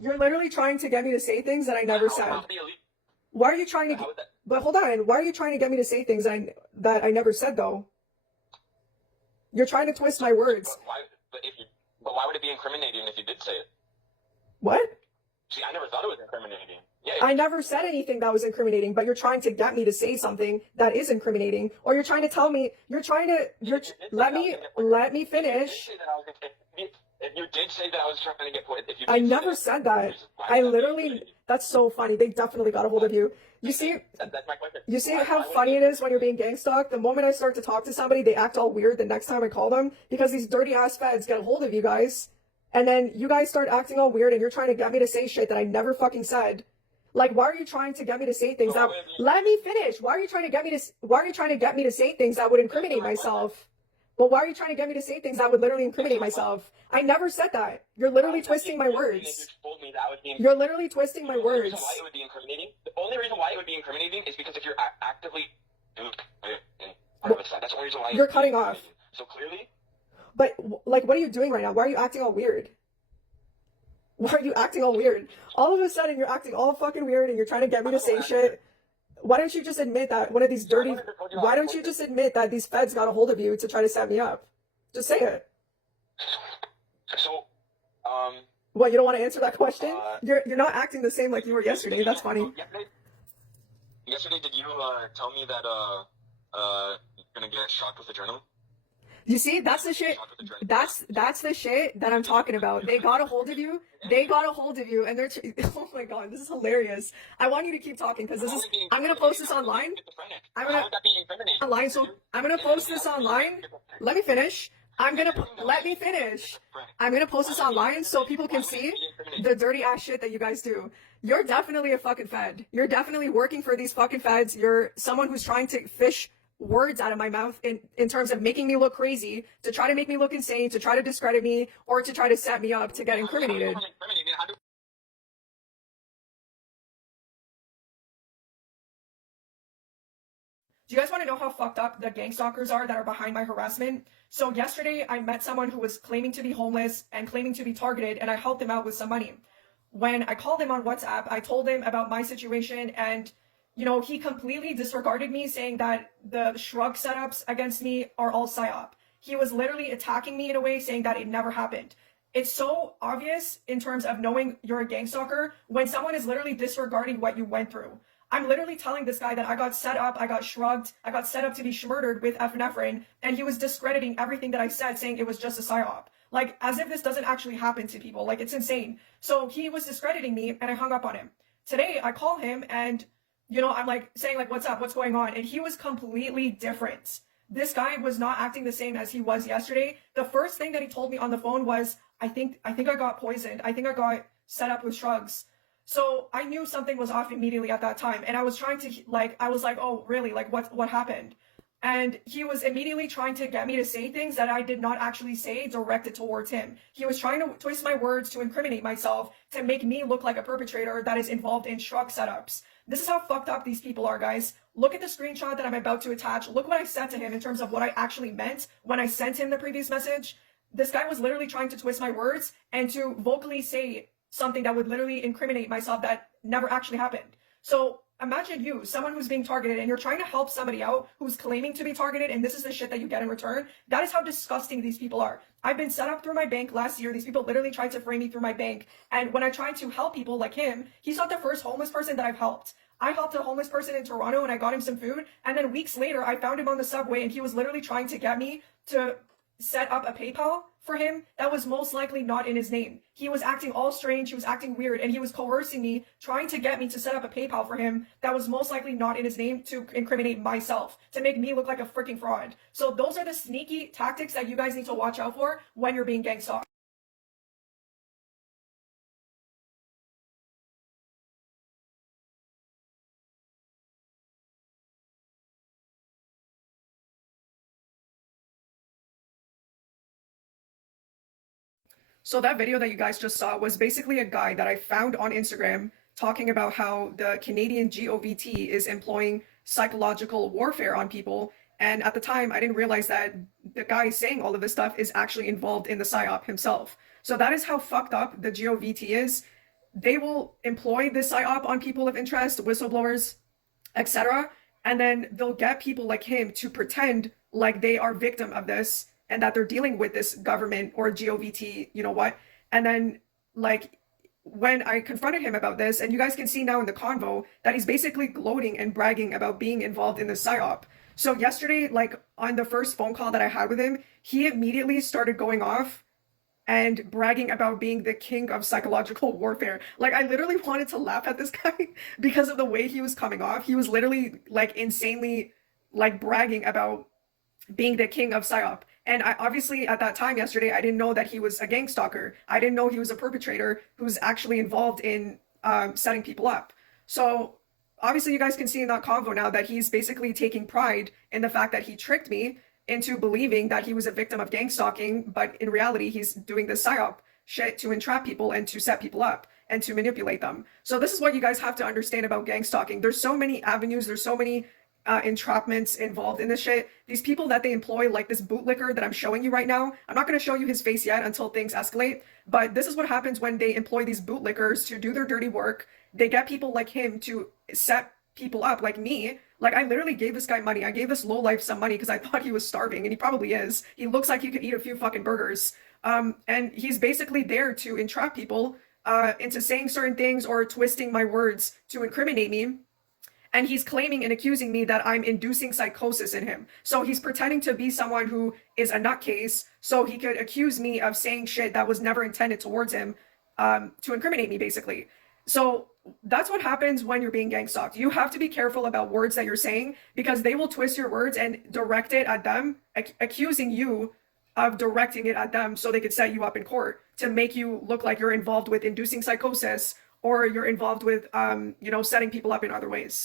You're literally trying to get me to say things that I never said. Why are you trying to? But hold on. Why are you trying to get me to say things that I never said though? You're trying to twist my words. But why would it be incriminating if you did say it? What? See, I never thought it was incriminating. Yeah. I never said anything that was incriminating, but you're trying to get me to say something that is incriminating, or you're trying to tell me, let me finish. If you did say that I was trying to get put, if you I never said that. I literally, that's so funny. They definitely got a hold of you. You see, that's my question. You see how funny it is when you're being gangstalked? The moment I start to talk to somebody, they act all weird the next time I call them because these dirty ass feds get a hold of you guys. And then you guys start acting all weird and you're trying to get me to say shit that I never fucking said. Like, why are you trying to get me to say things that, let me finish. Why are you trying to get me to say things that would incriminate myself? But why are you trying to get me to say things that would literally incriminate myself? I never said that. You're literally twisting my words. You're literally twisting my words. The only reason why it would be incriminating is because if you're actively doing it, that's the only reason why you're cutting off. So clearly. But like, what are you doing right now? Why are you acting all weird? Why are you acting all weird? All of a sudden, you're acting all fucking weird and you're trying to get me to say shit. Why don't you just admit that one of these dirty... Why don't you just admit that these feds got a hold of you to try to set me up? Just say it. So, What, you don't want to answer that question? You're not acting the same like you were yesterday. That's funny. Yesterday, did you tell me that you're gonna get shocked with a journal? You see, that's the shit. That's the shit that I'm talking about. They got a hold of you. They got a hold of you, and they're. Oh my god, this is hilarious. I want you to keep talking because this is. I'm gonna post this online. So I'm gonna post this online. Let me finish. Let me finish. I'm gonna post this online so people can see the dirty ass shit that you guys do. You're definitely a fucking fed. You're definitely working for these fucking feds. You're someone who's trying to fish words out of my mouth in terms of making me look crazy, to try to make me look insane, to try to discredit me, or to try to set me up to get incriminated. Do you guys want to know how fucked up the gangstalkers are that are behind my harassment? So yesterday, I met someone who was claiming to be homeless and claiming to be targeted, and I helped him out with some money. When I called him on WhatsApp, I told him about my situation, and he completely disregarded me, saying that the shrug setups against me are all psyop. He was literally attacking me in a way, saying that it never happened. It's so obvious in terms of knowing you're a gangstalker when someone is literally disregarding what you went through. I'm literally telling this guy that I got set up, I got shrugged, I got set up to be shmurdered with epinephrine, and he was discrediting everything that I said, saying it was just a psyop. Like, as if this doesn't actually happen to people. Like, it's insane. So he was discrediting me, and I hung up on him. Today, I call him, and I'm like saying like, what's up? What's going on? And he was completely different. This guy was not acting the same as he was yesterday. The first thing that he told me on the phone was, I think I got poisoned. I think I got set up with shrugs. So I knew something was off immediately at that time. And I was trying to I was like, oh, really? Like what happened? And he was immediately trying to get me to say things that I did not actually say directed towards him. He was trying to twist my words to incriminate myself, to make me look like a perpetrator that is involved in shrug setups. This is how fucked up these people are, guys. Look at the screenshot that I'm about to attach. Look what I said to him in terms of what I actually meant when I sent him the previous message. This guy was literally trying to twist my words and to vocally say something that would literally incriminate myself that never actually happened. So imagine you, someone who's being targeted, and you're trying to help somebody out who's claiming to be targeted, and this is the shit that you get in return. That is how disgusting these people are. I've been set up through my bank last year. These people literally tried to frame me through my bank. And when I tried to help people like him, he's not the first homeless person that I've helped. I helped a homeless person in Toronto and I got him some food. And then weeks later, I found him on the subway and he was literally trying to get me to set up a PayPal for him that was most likely not in his name. He was acting all strange, he was acting weird, and he was coercing me, trying to get me to set up a PayPal for him that was most likely not in his name to incriminate myself, to make me look like a freaking fraud. So those are the sneaky tactics that you guys need to watch out for when you're being gangstalked. So that video that you guys just saw was basically a guy that I found on Instagram talking about how the Canadian GOVT is employing psychological warfare on people. And at the time, I didn't realize that the guy saying all of this stuff is actually involved in the PSYOP himself. So that is how fucked up the GOVT is. they will employ this psyop on people of interest, whistleblowers, etc. And then they'll get people like him to pretend like they are victim of this and that they're dealing with this government or GOVT, you know what? And then like when I confronted him about this, and you guys can see now in the convo that he's basically gloating and bragging about being involved in the psyop. So yesterday, like on the first phone call that I had with him, he immediately started going off and bragging about being the king of psychological warfare. Like, I literally wanted to laugh at this guy because of the way he was coming off. He was literally like insanely like bragging about being the king of psyop. And I obviously at that time yesterday, I didn't know that he was a gang stalker. I didn't know he was a perpetrator who's actually involved in setting people up. So obviously you guys can see in that convo now that he's basically taking pride in the fact that he tricked me into believing that he was a victim of gang stalking, but in reality, he's doing this psyop shit to entrap people and to set people up and to manipulate them. So this is what you guys have to understand about gang stalking. There's so many avenues, there's so many entrapments involved in this shit. These people that they employ, like this bootlicker that I'm showing you right now, I'm not going to show you his face yet until things escalate, but this is what happens when they employ these bootlickers to do their dirty work. They get people like him to set people up, like me. Like, I literally gave this guy money. I gave this lowlife some money because I thought he was starving, and he probably is. He looks like he could eat a few fucking burgers. And he's basically there to entrap people into saying certain things or twisting my words to incriminate me. And he's claiming and accusing me that I'm inducing psychosis in him. So he's pretending to be someone who is a nutcase so he could accuse me of saying shit that was never intended towards him to incriminate me, basically. So that's what happens when you're being gang stalked. You have to be careful about words that you're saying because they will twist your words and direct it at them, accusing you of directing it at them so they could set you up in court to make you look like you're involved with inducing psychosis or you're involved with, setting people up in other ways.